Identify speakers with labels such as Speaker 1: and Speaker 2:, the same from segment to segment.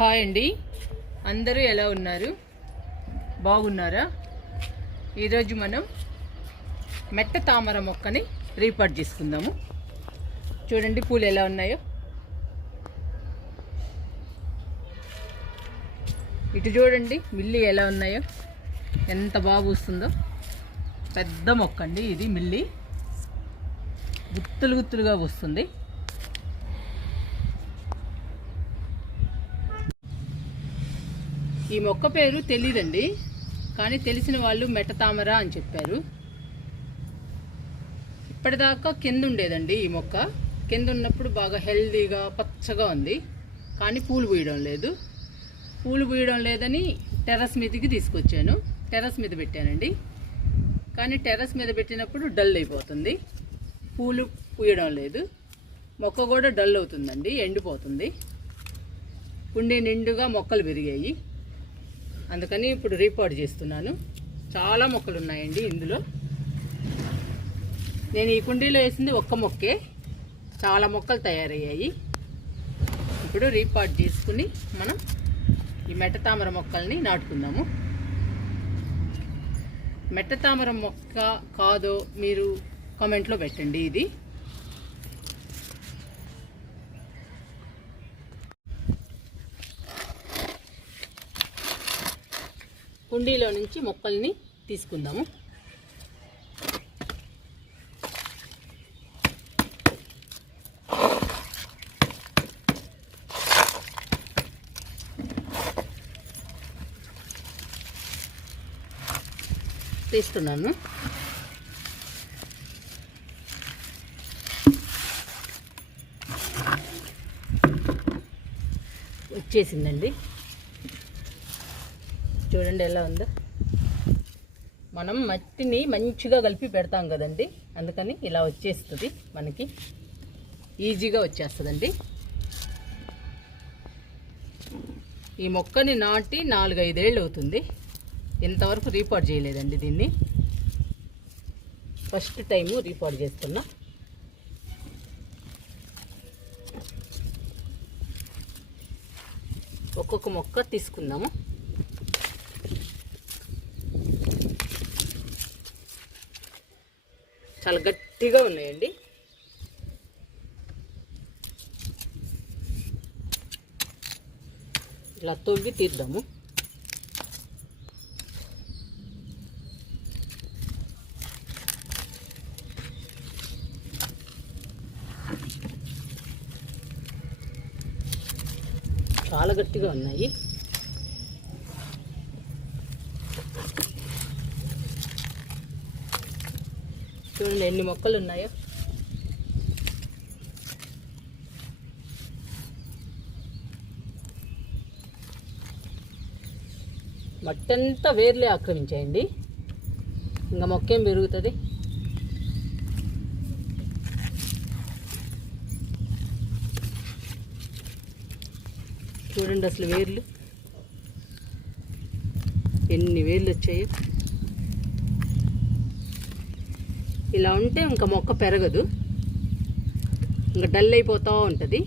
Speaker 1: Hi అండి. అందరూ ఎలా ఉన్నారు? బాగున్నారా? ఈరోజు మనం మెట్ట తామర మొక్కని రీపాట్ చేసుకుందాము. చూడండి పూలు ఎలా ఉన్నాయో. ఇటు చూడండి మిల్లి ఎలా ఉన్నాయో. ఎంత బాగా పూస్తుందో. పెద్ద మొక్క అండి ఇది మిల్లి. గుత్తులు గుత్తులుగా వస్తుంది ఈ మొక్క పేరు తెలియదండి కానీ తెలిసిన వాళ్ళు మెట్ట తామర అని చెప్పారు. ఇప్పటిదాకా కింద ఉండేదండి ఈ మొక్క. కింద ఉన్నప్పుడు బాగా హెల్దీగా పచ్చగా ఉంది కానీ పూలు పూయడం లేదు. పూలు పూయడం లేదని టెర్రస్ మీదకి తీసుకొచ్చాను. టెర్రస్ మీద పెట్టానండి. కానీ టెర్రస్ మీద పెట్టినప్పుడు డల్ అయిపోతుంది. పూలు పూయడం లేదు. మొక్క కూడా డల్ అవుతుందండి ఎండిపోతుంది. ఉండే నిండుగా మొక్కలు పెరిగాయి. అందుకని ఇప్పుడు రీపాట్ చేస్తున్నాను. చాలా మొక్కలు ఉన్నాయండి ఇందులో. నేను ఈ కుండీలో వేసింది ఒక్క మొక్కే. చాలా మొక్కలు తయారయ్యాయి. ఇప్పుడు రీపాట్ చేసుకుని మనం ఈ మెట్ట తామర మొక్కల్ని నాటుకుందాము. మెట్ట తామర మొక్క కాదో మీరు కామెంట్లో పెట్టండి ఇది. కుండీలో నుంచి మొక్కల్ని తీసుకుందాము. తీస్తున్నాను. వచ్చేసిందండి. చూడండి ఎలా ఉందో. మనం మట్టిని మంచిగా కలిపి పెడతాం కదండి. అందుకని ఇలా వచ్చేస్తుంది మనకి. ఈజీగా వచ్చేస్తుందండి. ఈ మొక్కని నాటి నాలుగైదేళ్ళు అవుతుంది. ఇంతవరకు రీపాట్ చేయలేదండి దీన్ని. ఫస్ట్ టైము రీపాట్ చేస్తున్నా. ఒక్కొక్క మొక్క తీసుకుందాము. చాలా గట్టిగా ఉన్నాయండి. ఇలా తొవ్వి తీద్దాము. చాలా గట్టిగా ఉన్నాయి. చూడండి ఎన్ని మొక్కలు ఉన్నాయో. మట్టంతా వేర్లే ఆక్రమించాయండి. ఇంకా మొక్క ఏం పెరుగుతుంది? చూడండి అసలు వేర్లు. ఎన్ని వేర్లు వచ్చాయో. ఇలా ఉంటే ఇంకా మొక్క పెరగదు. ఇంకా డల్ అయిపోతూ ఉంటుంది.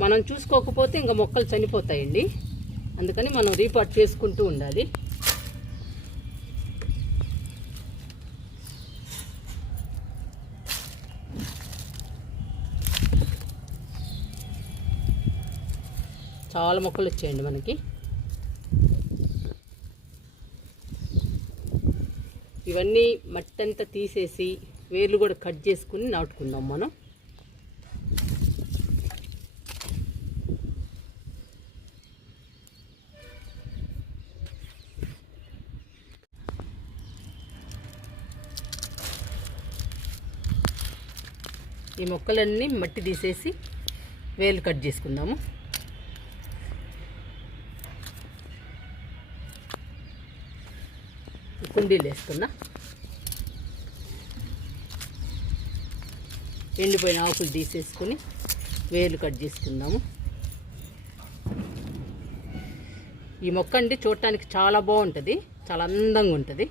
Speaker 1: మనం చూసుకోకపోతే ఇంకా మొక్కలు చనిపోతాయండి. అందుకని మనం రీపాట్ చేసుకుంటూ ఉండాలి. చాలా మొక్కలు వచ్చాయండి మనకి. ఇవన్నీ మట్టి అంతా తీసేసి వేర్లు కూడా కట్ చేసుకుని నాటుకుందాం మనం. ఈ మొక్కలన్నీ మట్టి తీసేసి వేర్లు కట్ చేసుకుందాము. కుండీలు వేస్తున్నా ఎండిపోయిన ఆకులు తీసేసుకుని వేర్లు కట్ చేసుకుందాము. ఈ మొక్క అండి చూడటానికి చాలా బాగుంటుంది చాలా అందంగా ఉంటుంది.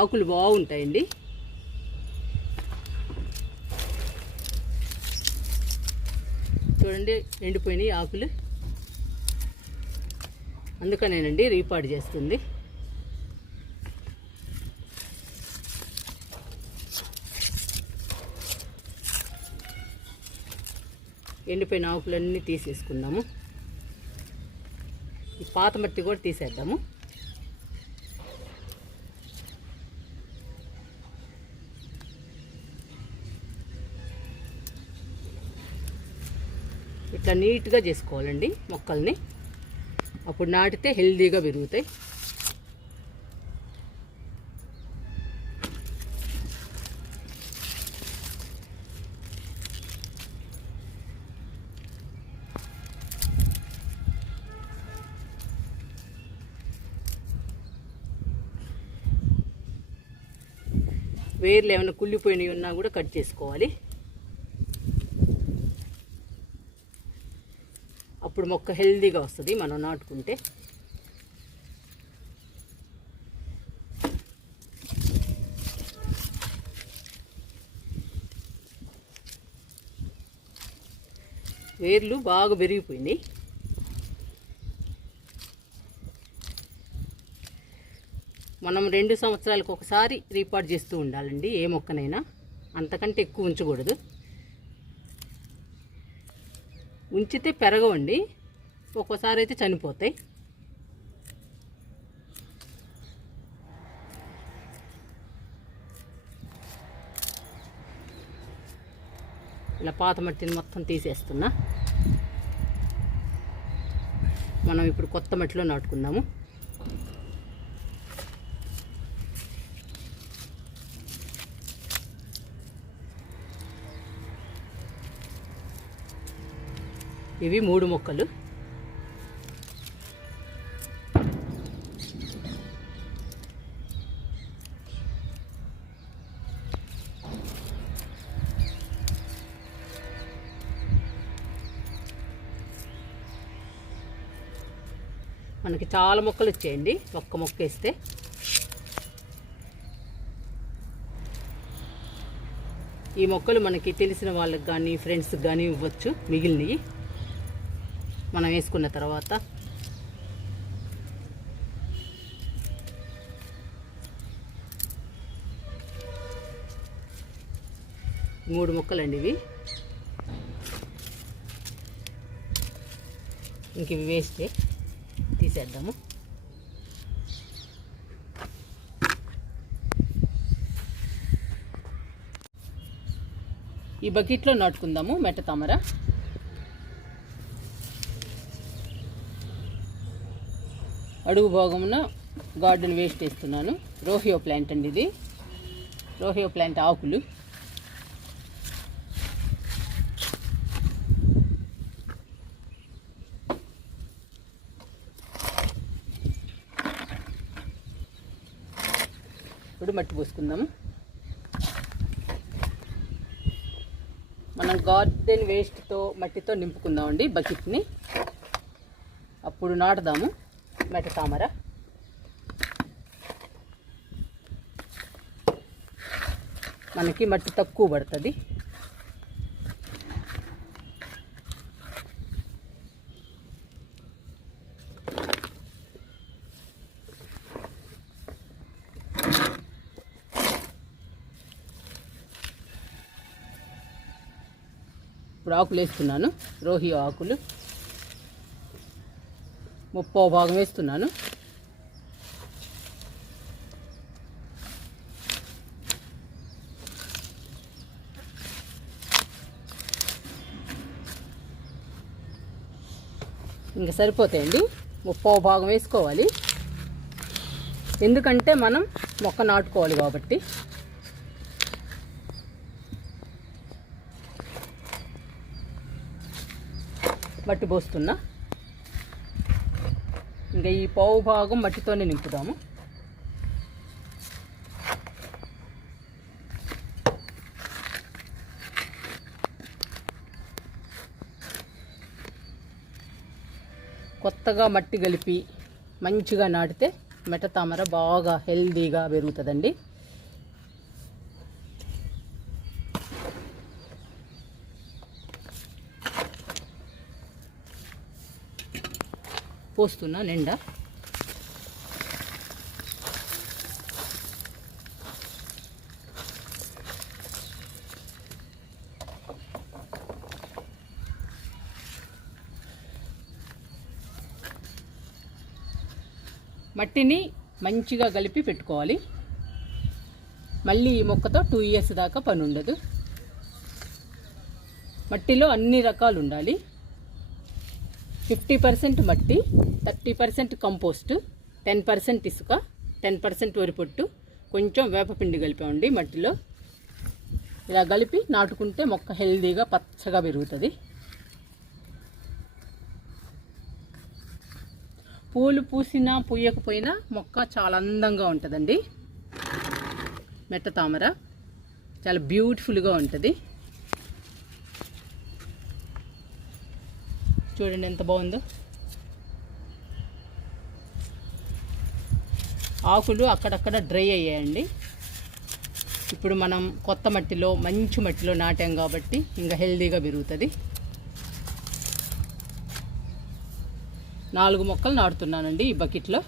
Speaker 1: ఆకులు బాగుంటాయండి. చూడండి ఎండిపోయినాయి ఆకులు. అందుకనేనండి రీపాడు చేస్తుంది. ఎండిపోయిన ఆకులన్నీ తీసేసుకున్నాము ఈ పాత మట్టి కూడా తీసేద్దాము. ఇట్లా నీట్గా చేసుకోవాలండి మొక్కల్ని. అప్పుడు నాటితే హెల్దీగా పెరుగుతాయి. వేర్లు ఏమైనా కుళ్ళిపోయినవి ఉన్నా కూడా కట్ చేసుకోవాలి. అప్పుడు మొక్క హెల్దీగా వస్తుంది మనం నాటుకుంటే. వేర్లు బాగా పెరిగిపోయినాయి మనం రెండు సంవత్సరాలకు ఒకసారి రీపాట్ చేస్తూ ఉండాలండి ఏ మొక్కనైనా. అంతకంటే ఎక్కువ ఉంచకూడదు. ఉంచితే పెరగవండి. ఒక్కోసారి అయితే చనిపోతాయి. ఇలా పాత మట్టిని మొత్తం తీసేస్తున్నా. మనం ఇప్పుడు కొత్త మట్టిలో నాటుకుందాము. ఇవి మూడు మొక్కలు. మనకి చాలా మొక్కలు వచ్చాయండి. ఒక్క మొక్క వేస్తే. ఈ మొక్కలు మనకి తెలిసిన వాళ్ళకి కానీ ఫ్రెండ్స్కి కానీ ఇవ్వచ్చు. మిగిలినవి. మనం వేసుకున్న తర్వాత. మూడు ముక్కలండి ఇవి. ఇంక ఇవి వేస్తే తీసేద్దాము. ఈ బకెట్లో నాటుకుందాము మెట్ట తామర. అడుగు భాగమున గార్డెన్ వేస్ట్ వేస్తున్నాను రోహియో ప్లాంట్ అండి ఇది. రోహియో ప్లాంట్ ఆకులు. ఇప్పుడు మట్టి పోసుకుందాము. మనం గార్డెన్ వేస్ట్తో మట్టితో నింపుకుందామండి బకెట్ని. అప్పుడు నాటుదాము. మెట తామర మనకి మట్టి తక్కువ పడుతుంది. ఇప్పుడు ఆకులు వేస్తున్నాను రోహి ఆకులు. ముప్పో భాగం వేస్తున్నాను. ఇంకా సరిపోతాయండి. ముప్పో భాగం వేసుకోవాలి. ఎందుకంటే మనం మొక్క నాటుకోవాలి కాబట్టి. మట్టి పోస్తున్నా. ఇంకా ఈ పావు భాగం మట్టితోనే నింపుదాము. కొత్తగా మట్టి కలిపి మంచిగా నాటితే మెట తామర బాగా హెల్దీగా పెరుగుతుందండి. పోస్తున్నా నిండా. మట్టిని మంచిగా కలిపి పెట్టుకోవాలి. మళ్ళీ ఈ మొక్కతో టూ ఇయర్స్ దాకా పని ఉండదు. మట్టిలో అన్ని రకాలు ఉండాలి. ఫిఫ్టీ పర్సెంట్ మట్టి thirty percent compost ten percent ఇసుక టెన్ పర్సెంట్ వరిపొట్టు. కొంచెం వేపపిండి కలిపామండి మట్టిలో. ఇలా కలిపి నాటుకుంటే మొక్క హెల్దీగా పచ్చగా పెరుగుతుంది. పూలు పూసినా పూయకపోయినా మొక్క చాలా అందంగా ఉంటుందండి. మెట్ట తామర చాలా బ్యూటిఫుల్గా ఉంటుంది. చూడండి ఎంత బాగుందో. ఆకులు అక్కడక్కడ డ్రై అయ్యాయండి. ఇప్పుడు మనం కొత్త మట్టిలో మంచి మట్టిలో నాటాం కాబట్టి ఇంకా హెల్దీగా పెరుగుతుంది. నాలుగు మొక్కలు నాటుతున్నానండి ఈ బకెట్లో.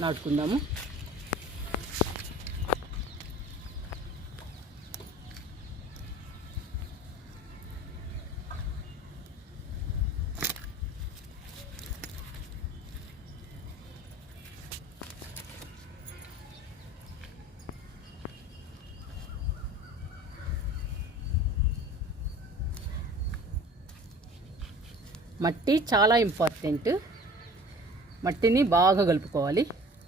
Speaker 1: నాటుకుందాము. మట్టి చాలా ఇంపార్టెంట్. మట్టిని బాగా కలుపుకోవాలి.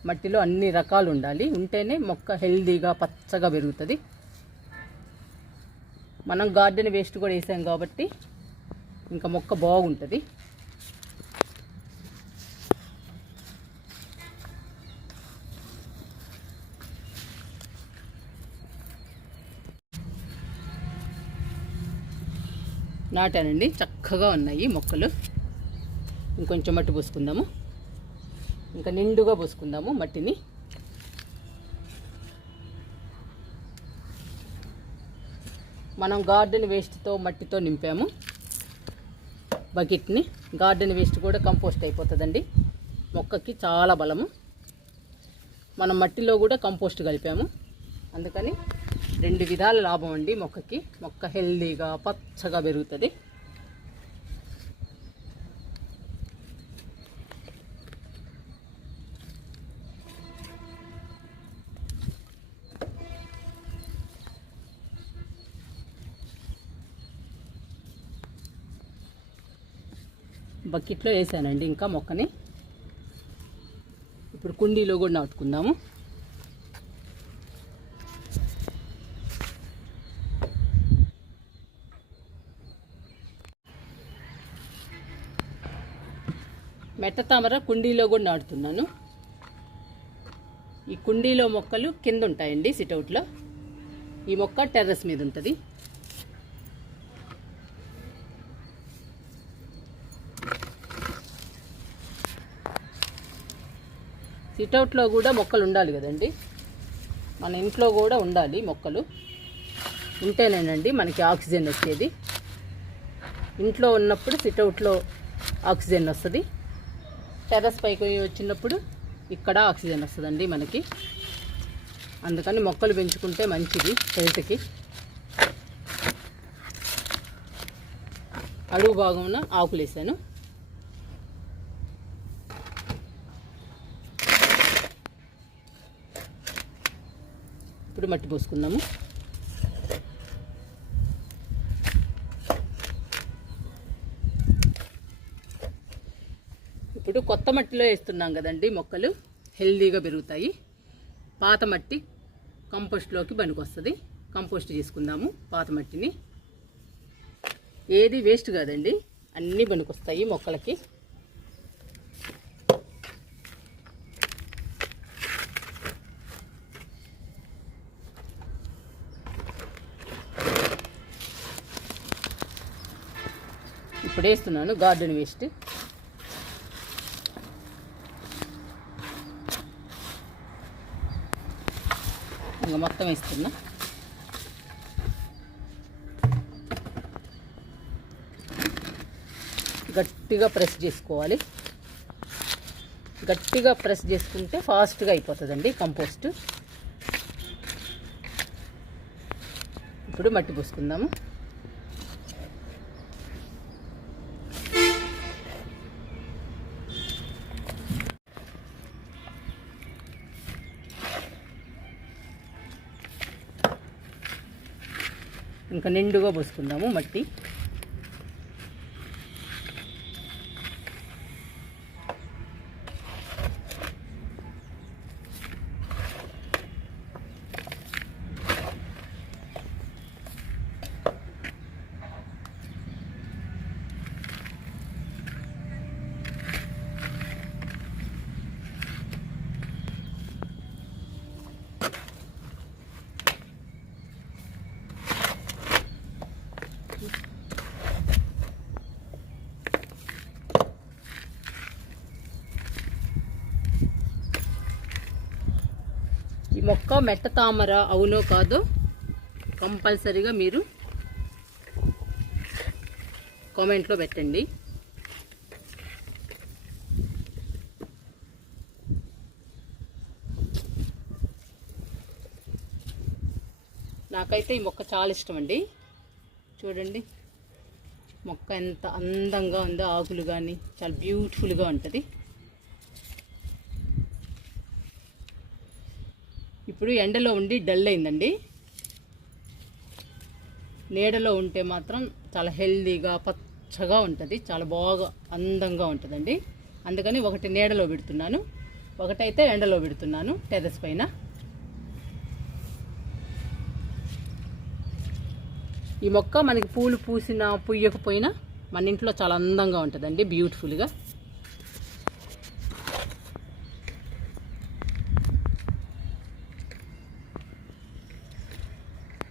Speaker 1: మట్టిలో అన్ని రకాలు ఉండాలి. ఉంటేనే మొక్క హెల్దీగా పచ్చగా పెరుగుతుంది. మనం గార్డెన్ వేస్ట్ కూడా వేసాం కాబట్టి ఇంకా మొక్క బాగుంటుంది. నాటానండి. చక్కగా ఉన్నాయి మొక్కలు. ఇంకొంచెం మట్టి పోసుకుందాము. ఇంకా నిండుగా పోసుకుందాము మట్టిని. మనం గార్డెన్ వేస్ట్తో మట్టితో నింపాము. బకెట్ని. గార్డెన్ వేస్ట్ కూడా కంపోస్ట్ అయిపోతుందండి. మొక్కకి చాలా బలము. మనం మట్టిలో కూడా కంపోస్ట్ కలిపాము. అందుకని రెండు విధాల లాభం అండి మొక్కకి. మొక్క హెల్దీగా పచ్చగా పెరుగుతుంది. బకెట్లో వేసానండి ఇంకా మొక్కని. ఇప్పుడు కుండీలో కూడా నాటుకుందాము. మెట్ట తామర కుండీలో కూడా నాటుతున్నాను. ఈ కుండీలో మొక్కలు కింద ఉంటాయండి సిట్అవుట్లో. ఈ మొక్క టెర్రస్ మీద ఉంటుంది. సిట్అవుట్లో కూడా మొక్కలు ఉండాలి కదండి. మన ఇంట్లో కూడా ఉండాలి మొక్కలు. ఉంటేనేనండి మనకి ఆక్సిజన్ వచ్చేది. ఇంట్లో ఉన్నప్పుడు సిట్అవుట్లో ఆక్సిజన్ వస్తుంది. టెర్రస్ పైకి వచ్చినప్పుడు ఇక్కడ ఆక్సిజన్ వస్తుందండి మనకి. అందుకని మొక్కలు పెంచుకుంటే మంచిది హెల్త్కి. అడుగు భాగమున ఆకులు వేసాను ఇప్పుడు మట్టి పోసుకుందాము ఇప్పుడు కొత్త మట్టిలో వేస్తున్నాం కదండి మొక్కలు. హెల్దీగా పెరుగుతాయి. పాత మట్టి కంపోస్ట్లోకి పనికొస్తుంది. కంపోస్ట్ చేసుకుందాము పాత మట్టిని. ఏది వేస్ట్ కాదండి. అన్నీ పనికొస్తాయి మొక్కలకి. ఇప్పుడు వేస్తున్నాను గార్డెన్ వేస్ట్. ఇంకా మొత్తం వేస్తున్నా. గట్టిగా ప్రెస్ చేసుకోవాలి. గట్టిగా ప్రెస్ చేసుకుంటే ఫాస్ట్గా అయిపోతుందండి కంపోస్ట్. ఇప్పుడు మట్టి పోసుకుందాము. ఇంకా నిండుగా పోసుకుందాము మట్టి. మొక్క మెట్ట తామర అవునో కాదో కంపల్సరీగా మీరు కామెంట్లో పెట్టండి. నాకైతే ఈ మొక్క చాలా ఇష్టం అండి చూడండి. మొక్క ఎంత అందంగా ఉందో ఆకులు కానీ చాలా బ్యూటిఫుల్గా ఉంటుంది. ఇప్పుడు ఎండలో ఉండి డల్ అయిందండి. నీడలో ఉంటే మాత్రం చాలా హెల్దీగా పచ్చగా ఉంటుంది. చాలా బాగా అందంగా ఉంటుందండి. అందుకని ఒకటి నీడలో పెడుతున్నాను. ఒకటైతే ఎండలో పెడుతున్నాను టెర్రస్ పైన. ఈ మొక్క మనకి పూలు పూసిన పుయ్యకపోయినా మన ఇంట్లో చాలా అందంగా ఉంటుందండి బ్యూటిఫుల్గా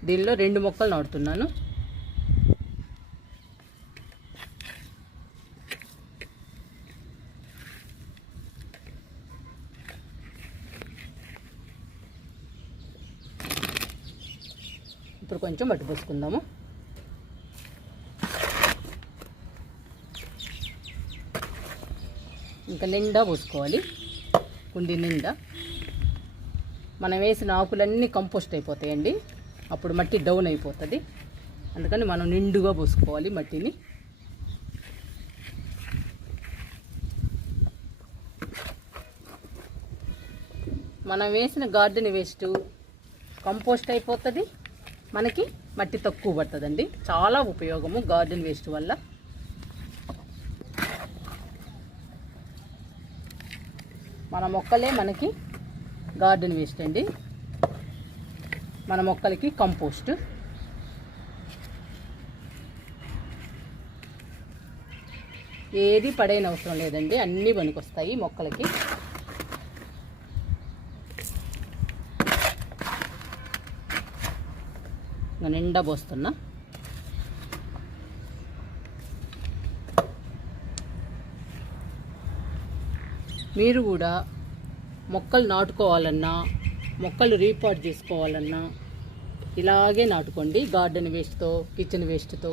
Speaker 1: దీనిలో రెండు మొక్కలు నాటుతున్నాను. ఇప్పుడు కొంచెం మట్టి పోసుకుందాము. ఇంకా నిండా పోసుకోవాలి. కుండి నిండా. మనం వేసిన ఆకులన్నీ కంపోస్ట్ అయిపోతాయండి. అప్పుడు మట్టి డౌన్ అయిపోతుంది. అందుకని మనం నిండుగా పోసుకోవాలి మట్టిని. మనం వేసిన గార్డెన్ వేస్ట్ కంపోస్ట్ అయిపోతుంది. మనకి మట్టి తక్కువ పడుతుందండి. చాలా ఉపయోగము గార్డెన్ వేస్ట్ వల్ల. మన మొక్కలే మనకి గార్డెన్ వేస్ట్ అండి. మన మొక్కలకి కంపోస్ట్. ఏది పడైన అవసరం లేదండి అన్నీ పనికొస్తాయి మొక్కలకి. నిండా పోస్తున్నా. మీరు కూడా మొక్కలు నాటుకోవాలన్నా మొక్కలు రీపాట్ చేసుకోవాలన్నా ఇలాగే నాటుకోండి. గార్డెన్ వేస్ట్తో కిచెన్ వేస్ట్తో.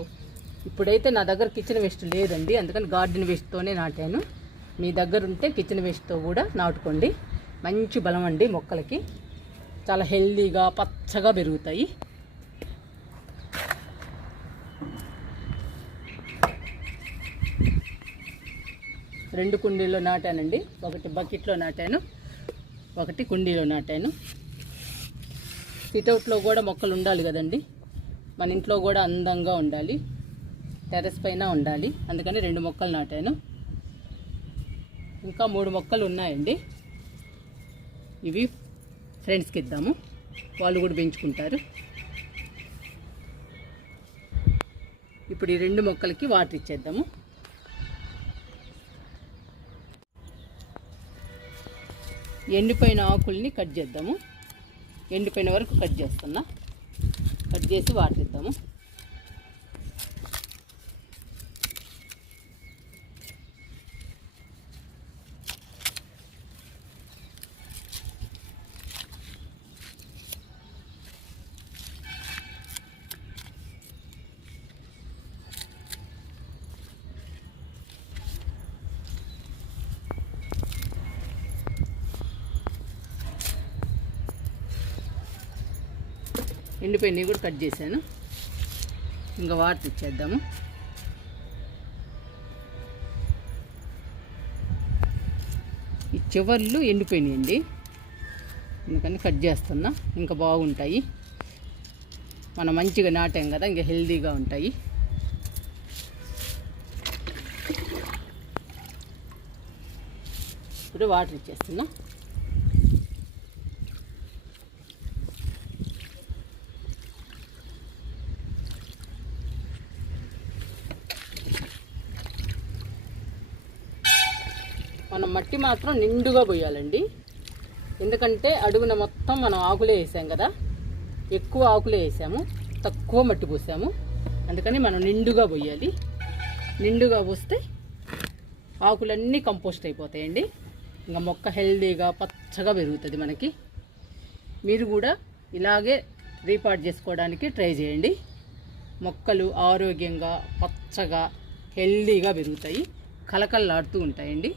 Speaker 1: ఇప్పుడైతే నా దగ్గర కిచెన్ వేస్ట్ లేదండి. అందుకని గార్డెన్ వేస్ట్తోనే నాటాను. మీ దగ్గర ఉంటే కిచెన్ వేస్ట్తో కూడా నాటుకోండి. మంచి బలం అండి మొక్కలకి. చాలా హెల్దీగా పచ్చగా పెరుగుతాయి. రెండు కుండీల్లో నాటానండి. ఒకటి బకెట్లో నాటాను. ఒకటి కుండీలో నాటాను. సిట్అవుట్లో కూడా మొక్కలు ఉండాలి కదండి. మన ఇంట్లో కూడా అందంగా ఉండాలి. టెర్రస్ పైన ఉండాలి. అందుకని రెండు మొక్కలు నాటాను. ఇంకా మూడు మొక్కలు ఉన్నాయండి. ఇవి ఫ్రెండ్స్కి ఇద్దాము. వాళ్ళు కూడా పెంచుకుంటారు. ఇప్పుడు ఈ రెండు మొక్కలకి వాటర్ ఇచ్చేద్దాము. ఎండిపోయిన ఆకుల్ని కట్ చేద్దాము. ఎండిపోయిన వరకు కట్ చేస్తున్నా. కట్ చేసి వాటిద్దాము. ఎండిపోయినవి కూడా కట్ చేశాను. ఇంకా వాటర్ ఇచ్చేద్దాము ఈ చివర్లు ఎండిపోయినాయండి. అందుకని కట్ చేస్తున్నా. ఇంకా బాగుంటాయి. మనం మంచిగా నాటాం కదా ఇంకా హెల్తీగా ఉంటాయి. ఇప్పుడు వాటర్ ఇచ్చేస్తున్నా. మనం మట్టి మాత్రం నిండుగా పోయాలండి. ఎందుకంటే అడుగున మొత్తం మనం ఆకులే వేసాం కదా. ఎక్కువ ఆకులే వేసాము. తక్కువ మట్టి పోసాము. అందుకని మనం నిండుగా పోయాలి. నిండుగా పోస్తే ఆకులన్నీ కంపోస్ట్ అయిపోతాయండి. ఇంకా మొక్క హెల్దీగా పచ్చగా పెరుగుతుంది మనకి. మీరు కూడా ఇలాగే రీపార్ట్ చేసుకోవడానికి ట్రై చేయండి. మొక్కలు ఆరోగ్యంగా పచ్చగా హెల్దీగా పెరుగుతాయి. కలకల్లాడుతూ ఉంటాయండి.